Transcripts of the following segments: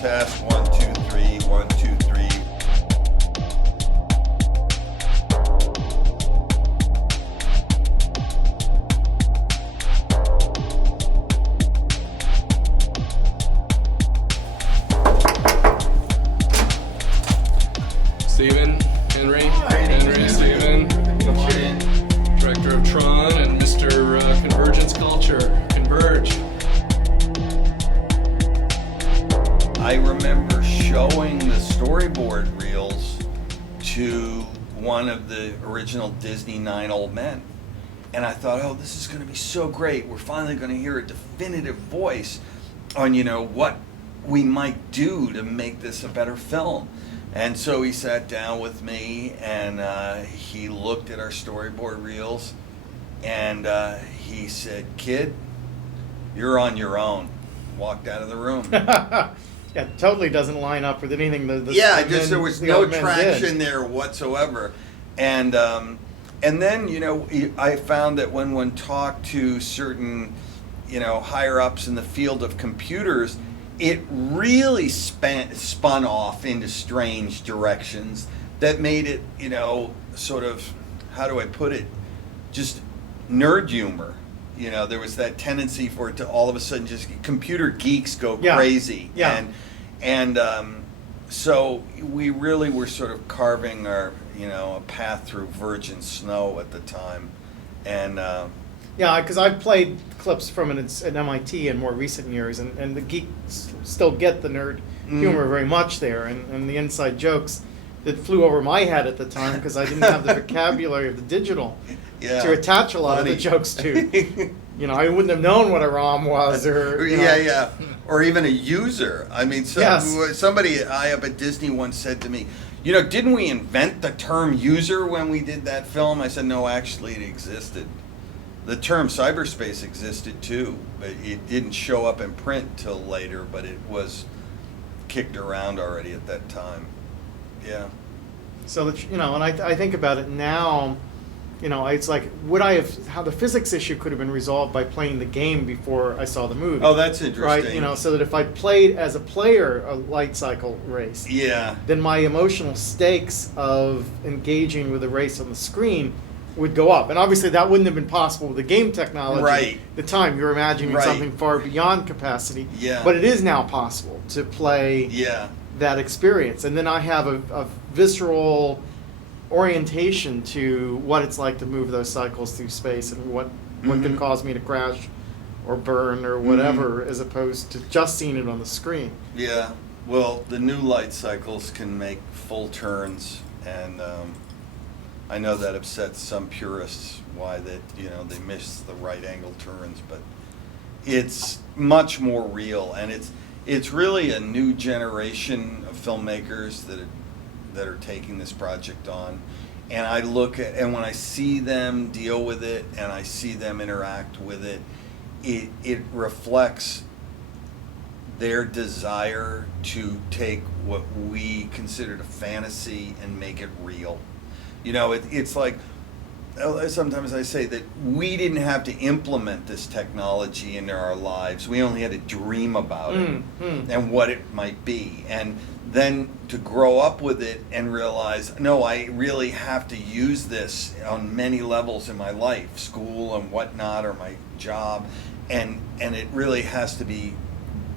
Test 1, 2, 3, 1, 2, 3. Steven, Henry, Steven, Director of TRON and Mr. Convergence Culture, Converge. I remember showing the storyboard reels to one of the original Disney 9 old men. And I thought, oh, this is going to be so great. We're finally going to hear a definitive voice on, what we might do to make this a better film. And so he sat down with me and he looked at our storyboard reels and he said, "Kid, you're on your own." Walked out of the room. Yeah, totally doesn't line up with anything there was no traction there whatsoever. And then, I found that when one talked to certain, higher ups in the field of computers, it really spun off into strange directions that made it, sort of, how do I put it, just nerd humor. There was that tendency for it to all of a sudden just computer geeks go crazy. Yeah. And so we really were sort of carving our, a path through virgin snow at the time. And yeah, because I've played clips from it at MIT in more recent years, and the geeks still get the nerd humor very much there, and the inside jokes that flew over my head at the time because I didn't have the vocabulary of the digital to attach a lot of the jokes to. I wouldn't have known what a ROM was, or or even a user. I mean, somebody high up at Disney once said to me, "Didn't we invent the term user when we did that film?" I said, "No, actually, it existed. The term cyberspace existed too, but it didn't show up in print till later. But it was kicked around already at that time." Yeah. So that and I think about it now. It's like, how the physics issue could have been resolved by playing the game before I saw the movie. Oh, that's interesting. Right, so that if I played as a player a light cycle race, then my emotional stakes of engaging with the race on the screen would go up. And obviously that wouldn't have been possible with the game technology. Right. At the time, you're imagining something far beyond capacity. Yeah. But it is now possible to play that experience. And then I have a visceral orientation to what it's like to move those cycles through space and what can cause me to crash or burn or whatever, as opposed to just seeing it on the screen. Yeah, well, the new light cycles can make full turns, and I know that upsets some purists why they miss the right angle turns, but it's much more real, and it's really a new generation of filmmakers that are taking this project on, and I look at, and when I see them deal with it and I see them interact with it, it reflects their desire to take what we considered a fantasy and make it real. It's like, sometimes I say that we didn't have to implement this technology into our lives. We only had to dream about it and what it might be. And then to grow up with it and realize, no, I really have to use this on many levels in my life, school and whatnot, or my job, and it really has to be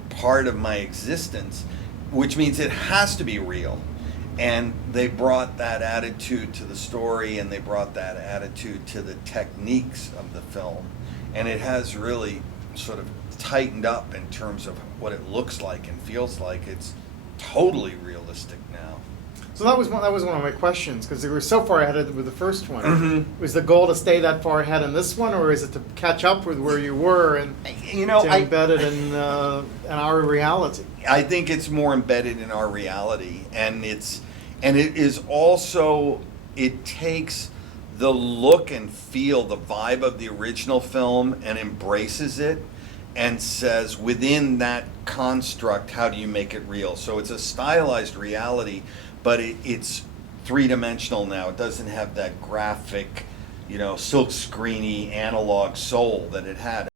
part of my existence, which means it has to be real. And they brought that attitude to the story, and they brought that attitude to the techniques of the film, and it has really sort of tightened up in terms of what it looks like and feels like. It's totally realistic now. So that was one of my questions, because they were so far ahead with the first one. Was the goal to stay that far ahead in this one, or is it to catch up with where you were and to embed it in our reality? I think it's more embedded in our reality, and it is also, it takes the look and feel, the vibe of the original film, and embraces it, and says within that construct, how do you make it real? So it's a stylized reality, but it's three-dimensional now. It doesn't have that graphic, silk screeny analog soul that it had.